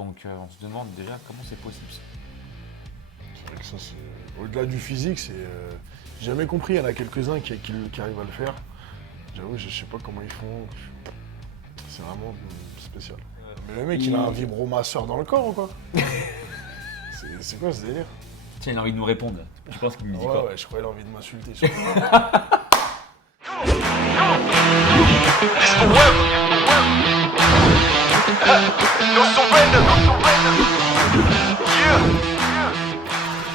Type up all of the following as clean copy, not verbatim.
Donc on se demande déjà comment c'est possible ça. C'est vrai que ça, c'est... Au-delà du physique, c'est... J'ai jamais compris, il y en a quelques-uns qui arrivent à le faire. J'avoue, je sais pas comment ils font. C'est vraiment spécial. Mais le mec, il a un vibromasseur dans le corps ou quoi? C'est quoi ce délire? Tiens, il a envie de nous répondre. Tu penses qu'il nous dit Ouais, quoi? ouais, je crois qu'il a envie de m'insulter. surtout.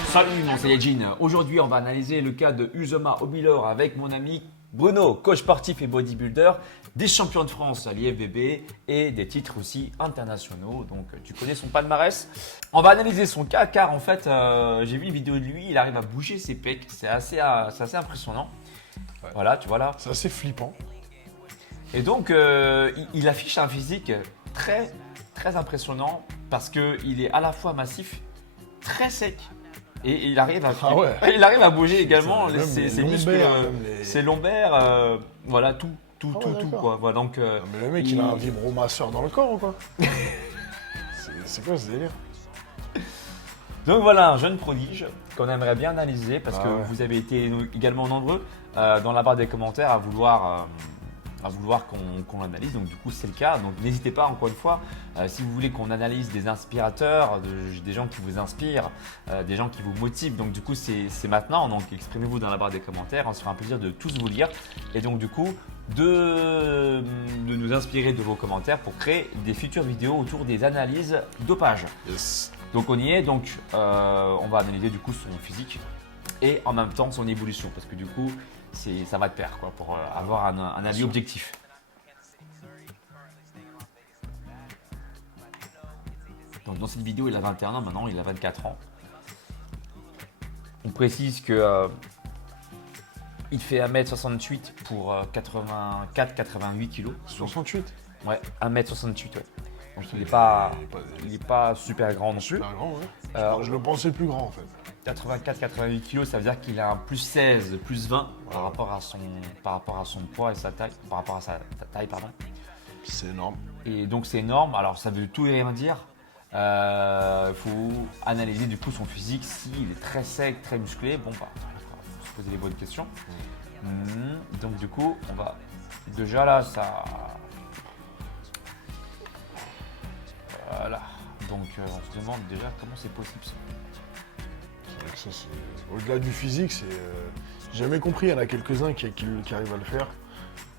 Salut mon Saiyajin. Aujourd'hui on va analyser le cas de Uzoma Obilor avec mon ami Bruno, coach sportif et bodybuilder, des champions de France à l'IFBB et des titres aussi internationaux. Donc tu connais son palmarès. On va analyser son cas car en fait j'ai vu une vidéo de lui, il arrive à bouger ses pecs, c'est assez impressionnant. Ouais. Voilà, tu vois là. C'est assez flippant. Et donc il affiche un physique très impressionnant parce qu'il est à la fois massif, très sec. Et il arrive il arrive à bouger également Même ses les muscles, lombaires, même les- ses lombaires, voilà tout d'accord. quoi. Voilà, donc, Mais le mec, il a un vibromasseur dans le corps ou quoi? C'est quoi ce délire? donc voilà un jeune prodige qu'on aimerait bien analyser parce que ouais. vous avez été également nombreux dans la barre des commentaires à vouloir qu'on l'analyse, donc du coup c'est le cas. Donc n'hésitez pas encore une fois, si vous voulez qu'on analyse des inspirateurs, des gens qui vous inspirent, des gens qui vous motivent, donc du coup c'est maintenant, donc exprimez-vous dans la barre des commentaires, on se fera un plaisir de tous vous lire et donc du coup de nous inspirer de vos commentaires pour créer des futures vidéos autour des analyses dopage. Yes. Donc on y est, donc on va analyser du coup son physique et en même temps son évolution parce que du coup ça va de pair quoi, pour avoir un avis objectif. Donc dans cette vidéo il a 21 ans, maintenant il a 24 ans. On précise que il fait 1m68 pour 84-88 kg. 68. Ouais, 1m68 ouais. Donc il n'est pas super grand non plus. Super grand, ouais. Je le pensais plus grand en fait. 84-88 kg, ça veut dire qu'il a un plus 16, plus 20 par rapport à son poids et sa taille, par rapport à sa taille, pardon. C'est énorme. Et donc c'est énorme. Alors ça veut tout et rien dire. Il faut analyser du coup son physique. S'il est très sec, très musclé, bon bah, il faut se poser les bonnes questions. Donc du coup, on va déjà là, ça. Voilà. Donc on se demande déjà comment c'est possible ça. C'est vrai que ça, c'est... Au-delà du physique, c'est... J'ai jamais compris, il y en a quelques-uns qui arrivent à le faire.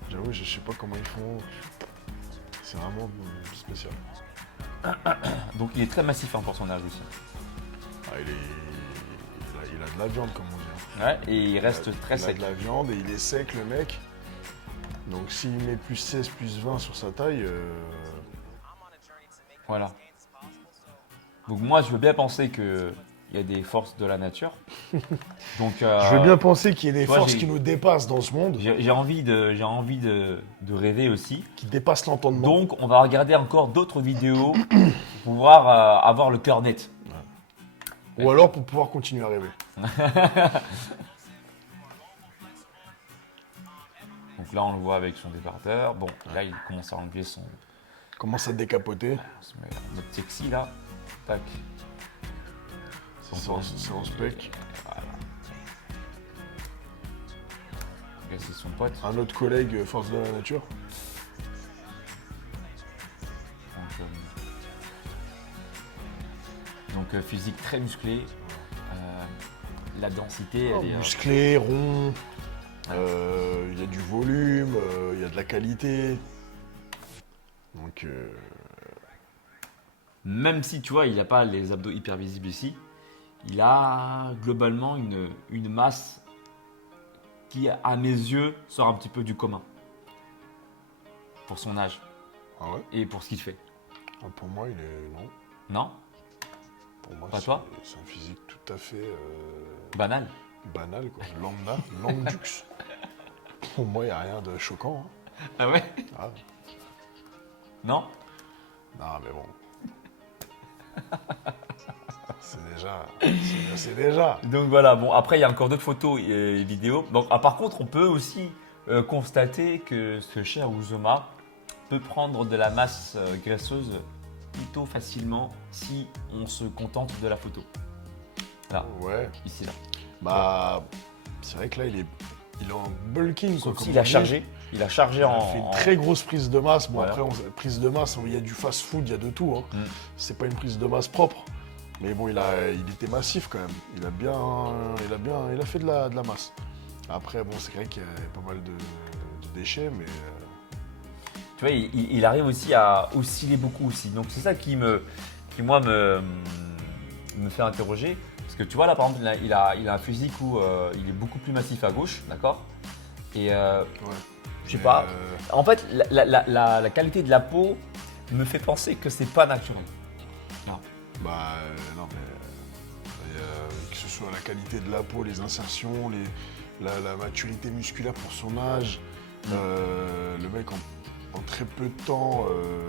J'avoue, je sais pas comment ils font. C'est vraiment spécial. Donc il est très massif hein, pour son âge aussi. Ah, il a de la viande, comme on dit. Ouais, et il reste très Il a sec. de la viande et il est sec, le mec. Donc s'il met plus 16, plus 20 sur sa taille... Voilà. Donc moi je veux bien penser qu'il y a des forces de la nature. Donc Je veux bien penser qu'il y ait des toi, forces j'ai- qui nous dépassent dans ce monde, j'ai envie de rêver aussi. qui dépassent l'entendement. Donc on va regarder encore d'autres vidéos pour pouvoir avoir le cœur net. Ou alors pour pouvoir continuer à rêver. Donc là on le voit avec son débardeur. Bon, là il commence à enlever son... Commence à décapoter. On se met en mode sexy là. Tac. C'est en spec. Voilà. Là, c'est son pote. Un autre collègue, force de la nature. Donc, physique très musclé. La densité, elle est... Musclé, rond. Il y a du volume, il y a de la qualité. Donc, Même si, tu vois, il n'a pas les abdos hyper visibles ici, il a globalement une masse qui, à mes yeux, sort un petit peu du commun. Pour son âge ah ouais. et pour ce qu'il fait. Ah, pour moi, il est non. Non? Pour moi, Pas toi? c'est un physique tout à fait Banal? banal, quoi. Lambda, lambdux. Pour moi, il n'y a rien de choquant. Ah ouais? Ah. Non? Non, mais bon. C'est déjà. Donc voilà, bon après il y a encore d'autres photos et vidéos. Donc, par contre on peut aussi constater que ce cher Uzoma peut prendre de la masse graisseuse plutôt facilement si on se contente de la photo. Là, Ouais. ici, là. Bah, c'est vrai que là, il est en bulking. Sauf quoi, s'il comme a on dit. chargé. Il a chargé Il en. a fait une très grosse prise de masse. Bon, Voilà. après, prise de masse, il y a du fast-food, il y a de tout. Hein. C'est pas une prise de masse propre. Mais bon, il était massif quand même. Il a fait de la masse. Après, bon, c'est vrai qu'il y a pas mal de déchets, mais Tu vois, il arrive aussi à osciller beaucoup aussi. Donc c'est ça qui moi, me fait interroger. Parce que tu vois, là, par exemple, il a un physique où il est beaucoup plus massif à gauche, d'accord. Et ouais. je sais Mais, pas. En fait, la qualité de la peau me fait penser que c'est pas naturel. Non. Bah, non, mais que ce soit la qualité de la peau, les insertions, la maturité musculaire pour son âge, le mec en très peu de temps,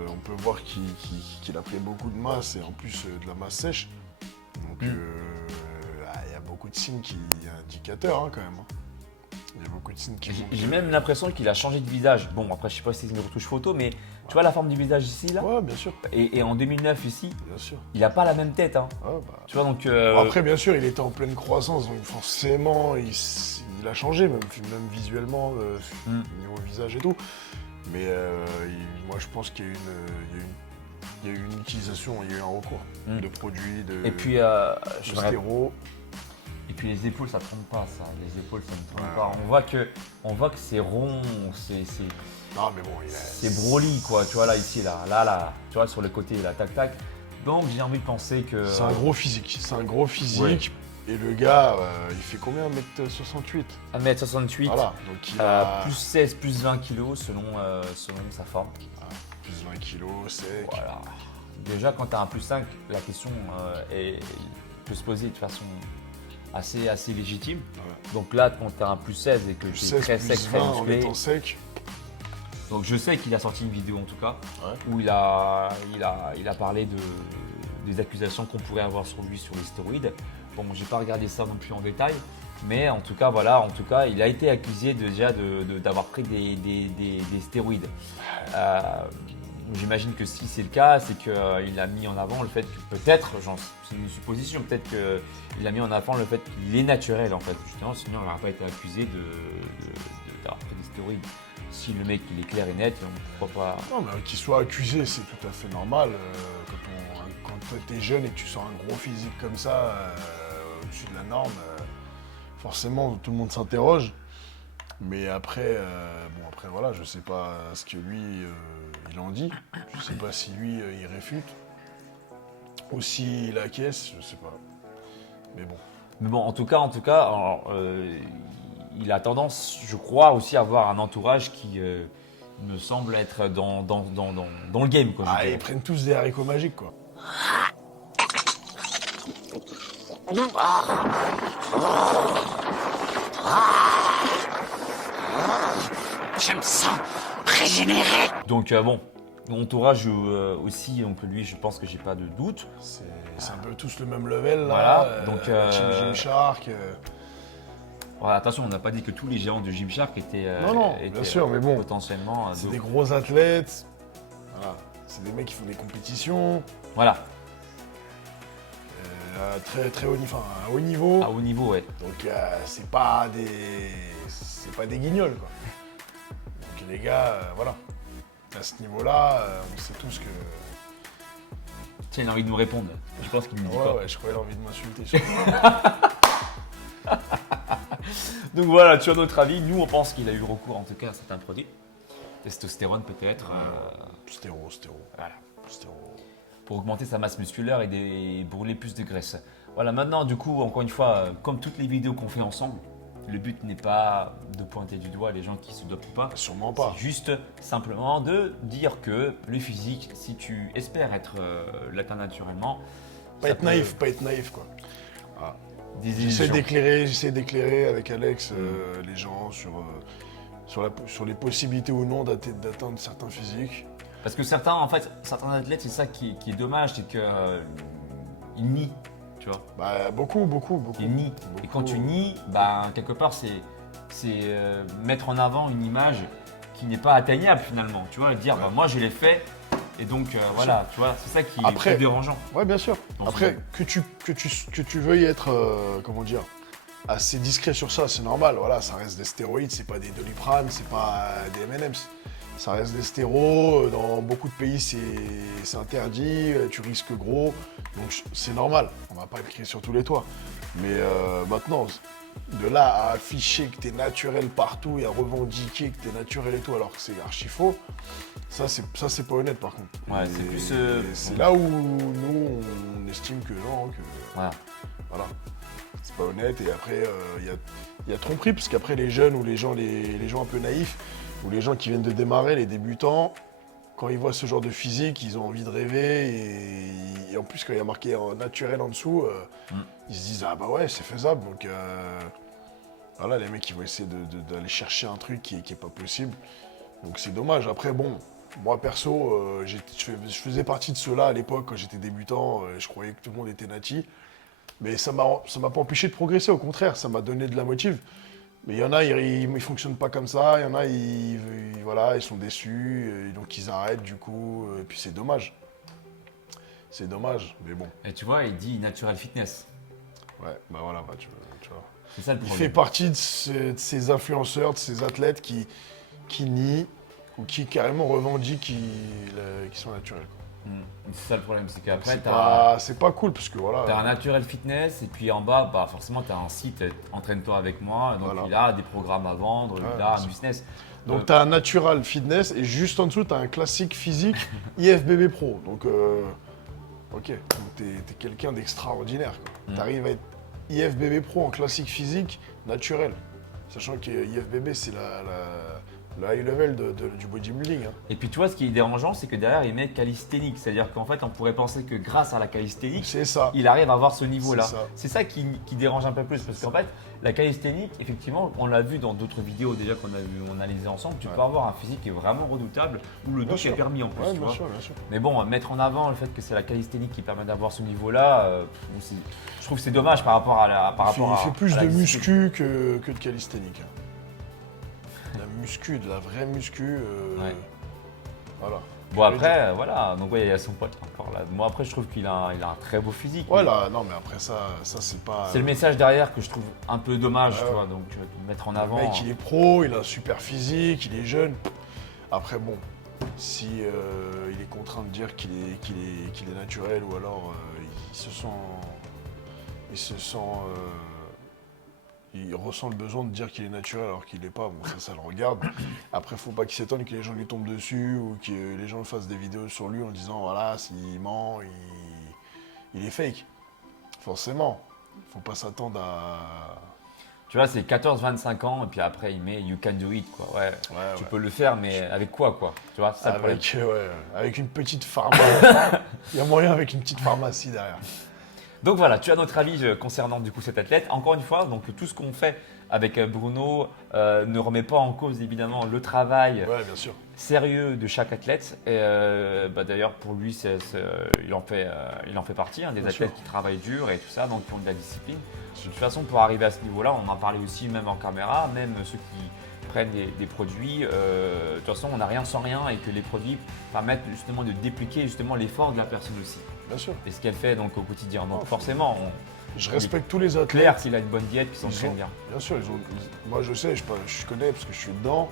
on peut voir qu'il a pris beaucoup de masse et en plus de la masse sèche. Donc il y a beaucoup de signes indicateurs hein, quand même. Hein. Il y a beaucoup de signes qui montrent J'ai que- même l'impression qu'il a changé de visage. Bon, après, je sais pas si c'est une retouche photo, mais tu vois la forme du visage ici, là. Ouais, bien sûr, Et en 2009 ici, bien sûr. il a pas la même tête, hein. Ouais, bah. Tu vois, donc. Bon, après, bien sûr, il était en pleine croissance, donc forcément, il a changé, même visuellement, niveau visage et tout. Mais moi, je pense qu'il y a eu une utilisation, il y a eu un recours de produits, Et puis, de stéro. Et puis les épaules, ça ne trompe pas, ça. Les épaules, ça ne trompe Ouais. pas. On voit que c'est rond, Non, mais bon, c'est Broly, quoi. Tu vois, là, ici, là, tu vois, sur le côté, là, tac, tac. Donc, j'ai envie de penser que. c'est un gros physique. C'est un gros physique. Et le gars, il fait combien 1m68 1m68, Voilà, donc il a plus 16, plus 20 kilos selon sa forme. plus 20 kilos, sec. Voilà. Déjà, quand tu as un plus 5, la question peut se poser de façon assez légitime. Ouais. Donc là, quand tu as un plus 16 et que Plus tu es 16, très plus sec, très 20 en musclé. étant sec. Donc je sais qu'il a sorti une vidéo en tout cas, Ouais. où il a parlé des accusations qu'on pourrait avoir sur lui sur les stéroïdes. Bon, j'ai pas regardé ça non plus en détail, mais en tout cas, voilà, il a été accusé déjà d'avoir pris des stéroïdes. J'imagine que si c'est le cas, c'est qu'il a mis en avant le fait que peut-être, c'est une supposition, peut-être qu'il a mis en avant le fait qu'il est naturel en fait. Justement, sinon il n'aurait pas été accusé d'avoir pris des stéroïdes. Si le mec il est clair et net, pourquoi pas. Non, mais qu'il soit accusé, c'est tout à fait normal. Quand toi t'es jeune et que tu sors un gros physique comme ça, au-dessus de la norme, forcément tout le monde s'interroge. Mais après, après voilà, je sais pas ce que lui il en dit. Je sais pas si lui il réfute ou s'il acquiesce, je sais pas. Mais bon. Mais bon, en tout cas, alors, il a tendance, je crois, aussi à avoir un entourage qui me semble être dans le game. Quoi, je Ah, dirais. ils prennent tous des haricots magiques quoi. Je me sens régénéré. Donc bon, l'entourage aussi, donc lui, je pense que j'ai pas de doute. C'est un peu tous le même level là. Voilà, donc, Team Gymshark. Voilà, attention, on n'a pas dit que tous les géants de Gymshark étaient, Non, bien sûr, mais bon. potentiellement. C'est des gros athlètes. Voilà. C'est des mecs qui font des compétitions. Voilà, À très haut niveau. Enfin, à haut niveau. à haut niveau, ouais. Donc c'est pas des guignols quoi. Donc les gars, voilà. À ce niveau-là, on sait tous que. Tiens, il a envie de nous répondre. Je pense qu'il me dit Ouais, pas. ouais, je crois qu'il a envie de m'insulter. surtout. Donc voilà, tu as notre avis. Nous, on pense qu'il a eu recours en tout cas à certains produits. Testostérone peut-être. Stéro. Voilà. Stéro. Pour augmenter sa masse musculaire et brûler plus de graisse. Voilà, maintenant, du coup, encore une fois, comme toutes les vidéos qu'on fait ensemble, le but n'est pas de pointer du doigt les gens qui se dopent ou pas. Sûrement pas. C'est juste simplement de dire que le physique, si tu espères être l'atteindre naturellement, Pas ça être peut- naïf quoi. Des J'essaie illusions. d'éclairer avec Alex les gens sur les possibilités ou non d'atteindre certains physiques. Parce que certains athlètes, c'est ça qui est dommage, c'est qu'ils nient, tu vois. Bah beaucoup. Ils nient. Et quand tu nies, bah, quelque part, c'est mettre en avant une image qui n'est pas atteignable finalement. Tu vois, dire, bah, moi je l'ai fait, Et donc voilà, tu vois, c'est ça qui Après- est dérangeant. Ouais, bien sûr. Dans Après, ce que tu veuilles être, comment dire, assez discret sur ça, c'est normal. Voilà, ça reste des stéroïdes, c'est pas des Doliprane, c'est pas des M&M's. Ça reste des stéros. Dans beaucoup de pays, c'est interdit. Tu risques gros. Donc, c'est normal. On va pas le crier sur tous les toits. Mais maintenant, de là à afficher que t'es naturel partout et à revendiquer que t'es naturel et tout, alors que c'est archi faux, ça c'est pas honnête par contre. Ouais, Et c'est plus, c'est là où nous on estime que non, que Voilà. voilà, c'est pas honnête. Et après il y a tromperie parce qu'après les jeunes ou les gens un peu naïfs ou les gens qui viennent de démarrer, les débutants, quand ils voient ce genre de physique, ils ont envie de rêver et en plus quand il y a marqué en naturel en dessous, ils se disent ah bah ouais c'est faisable. Donc voilà, les mecs ils vont essayer d'aller chercher un truc qui est pas possible. Donc c'est dommage. Après bon, moi perso, je faisais partie de ceux-là à l'époque quand j'étais débutant. Je croyais que tout le monde était nati, mais ça m'a pas empêché de progresser. Au contraire, ça m'a donné de la motive. Mais il y en a, ils fonctionnent pas comme ça. Il y en a, voilà, ils sont déçus, et donc ils arrêtent du coup. Et puis c'est dommage. C'est dommage, mais bon. Et tu vois, il dit natural fitness. Ouais, bah voilà, bah, tu vois. C'est ça le Il problème. fait partie de ces influenceurs, de ces athlètes qui nient ou qui carrément revendiquent qu'ils sont naturels, quoi. C'est ça le problème, c'est qu'après, C'est pas cool parce que voilà. t'as un naturel fitness et puis en bas, bah forcément, t'as un site, entraîne-toi avec moi. Donc Voilà. il a des programmes à vendre, Ouais, il a un c'est- business. Donc t'as un natural fitness et juste en dessous t'as un classique physique IFBB Pro. Donc ok, donc t'es quelqu'un d'extraordinaire, quoi. T'arrives à être IFBB Pro en classique physique naturel. Sachant que IFBB c'est le high level du bodybuilding, hein. Et puis tu vois, ce qui est dérangeant, c'est que derrière, il met calisthénique. C'est-à-dire qu'en fait, on pourrait penser que grâce à la calisthénique, C'est ça. il arrive à avoir ce niveau-là. C'est ça. C'est ça qui dérange un peu plus. Parce qu'en fait, la calisthénique, effectivement, on l'a vu dans d'autres vidéos déjà qu'on a vu, on a analysé ensemble, tu peux avoir un physique qui est vraiment redoutable, où le Bien dos est sûr. permis en plus. Ouais, tu bien vois. sûr, bien sûr. Mais bon, mettre en avant le fait que c'est la calisthénique qui permet d'avoir ce niveau-là, je trouve que c'est dommage par rapport à la. Il fait plus à la de discipline. muscu que de calisthénique, hein. La muscu, de la vraie muscu. Ouais. Voilà. Bon, après, voilà, donc ouais, il y a son pote encore là. Moi, après, je trouve qu'il a un très beau physique. Voilà, non mais après ça c'est pas. C'est le message derrière que je trouve un peu dommage, Ouais, tu vois. Donc, mettre en Le avant. mec il est pro, il a un super physique, il est jeune. Après bon, si il est contraint de dire qu'il est naturel ou alors il ressent le besoin de dire qu'il est naturel alors qu'il n'est pas, bon ça le regarde. Après faut pas qu'il s'étonne que les gens lui tombent dessus ou que les gens fassent des vidéos sur lui en disant voilà s'il ment, il est fake. Forcément, faut pas s'attendre à... Tu vois, c'est 14-25 ans, et puis après, il met You can do it, quoi. Ouais, tu ouais. peux le faire, mais avec quoi, quoi. Tu vois, c'est ça le problème. Avec une petite pharmacie. Il y a moyen avec une petite pharmacie derrière. Donc voilà, tu as notre avis concernant du coup cet athlète. Encore une fois, donc tout ce qu'on fait avec Bruno ne remet pas en cause évidemment le travail Ouais, bien sûr. sérieux de chaque athlète. Et d'ailleurs, pour lui, il en fait partie, hein, des Bien athlètes sûr. qui travaillent dur et tout ça, donc qui ont de la discipline. De toute façon, pour arriver à ce niveau-là, on en parlait aussi même en caméra, même ceux qui prennent des produits. De toute façon, on n'a rien sans rien et que les produits permettent justement de dépliquer justement l'effort de la personne aussi. Bien sûr. Et ce qu'elle fait donc au quotidien. Donc forcément, Je respecte tous les athlètes. clair qu'il a une bonne diète, qu'il Ils s'entraîne ont- bien. Bien sûr, moi je sais, je connais parce que je suis dedans.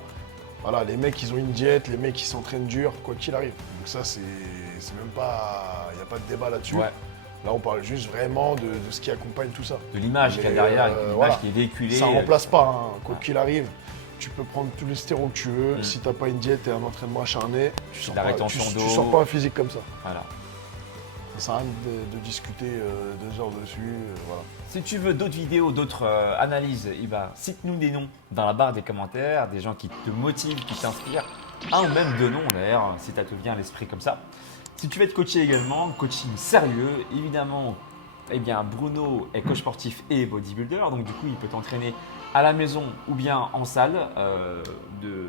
Voilà, les mecs ils ont une diète, les mecs ils s'entraînent dur, quoi qu'il arrive. Donc ça c'est même pas, il n'y a pas de débat là-dessus. Ouais. Là on parle juste vraiment de ce qui accompagne tout ça. De l'image qu'il y a Mais, derrière, l'image voilà. qui est véhiculée. Ça remplace pas, hein, quoi Ouais. qu'il arrive. Tu peux prendre tous les stéroïdes que tu veux. Si t'as pas une diète et un entraînement acharné, tu sors La pas, rétention tu d'eau. sors pas un physique comme ça. Voilà. Ça sert à rien de discuter 2 heures dessus. Voilà. Si tu veux d'autres vidéos, d'autres analyses, cite-nous des noms dans la barre des commentaires, des gens qui te motivent, qui t'inspirent, un ou même deux noms d'ailleurs, si ça te vient à l'esprit comme ça. Si tu veux être coaché également, coaching sérieux, évidemment, eh bien Bruno est coach sportif et bodybuilder, donc du coup il peut t'entraîner à la maison ou bien en salle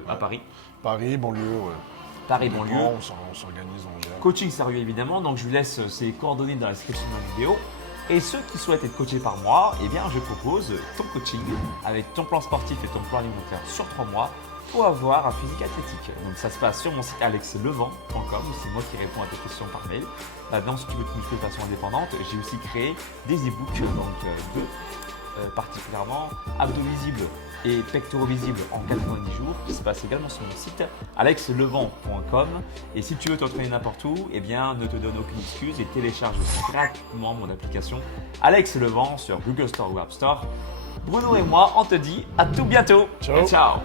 à Paris. Paris, banlieue, ouais. Paris, Bon, banlieue. on s'organise, on gère. Coaching sérieux évidemment, donc je vous laisse ces coordonnées dans la description de la vidéo. Et ceux qui souhaitent être coachés par moi, eh bien je propose ton coaching avec ton plan sportif et ton plan alimentaire sur 3 mois pour avoir un physique athlétique. Donc ça se passe sur mon site alexlevent.com, c'est moi qui réponds à tes questions par mail. Maintenant, si tu veux te muscler de façon indépendante, j'ai aussi créé des e-books, donc particulièrement abdos visibles et pectoraux visibles en 90 jours, qui se passe également sur mon site alexlevent.com. Et si tu veux t'entraîner n'importe où, eh bien ne te donne aucune excuse et télécharge gratuitement mon application Alex Levent sur Google Store ou App Store. Bruno et moi, on te dit à tout bientôt. Ciao. Ciao.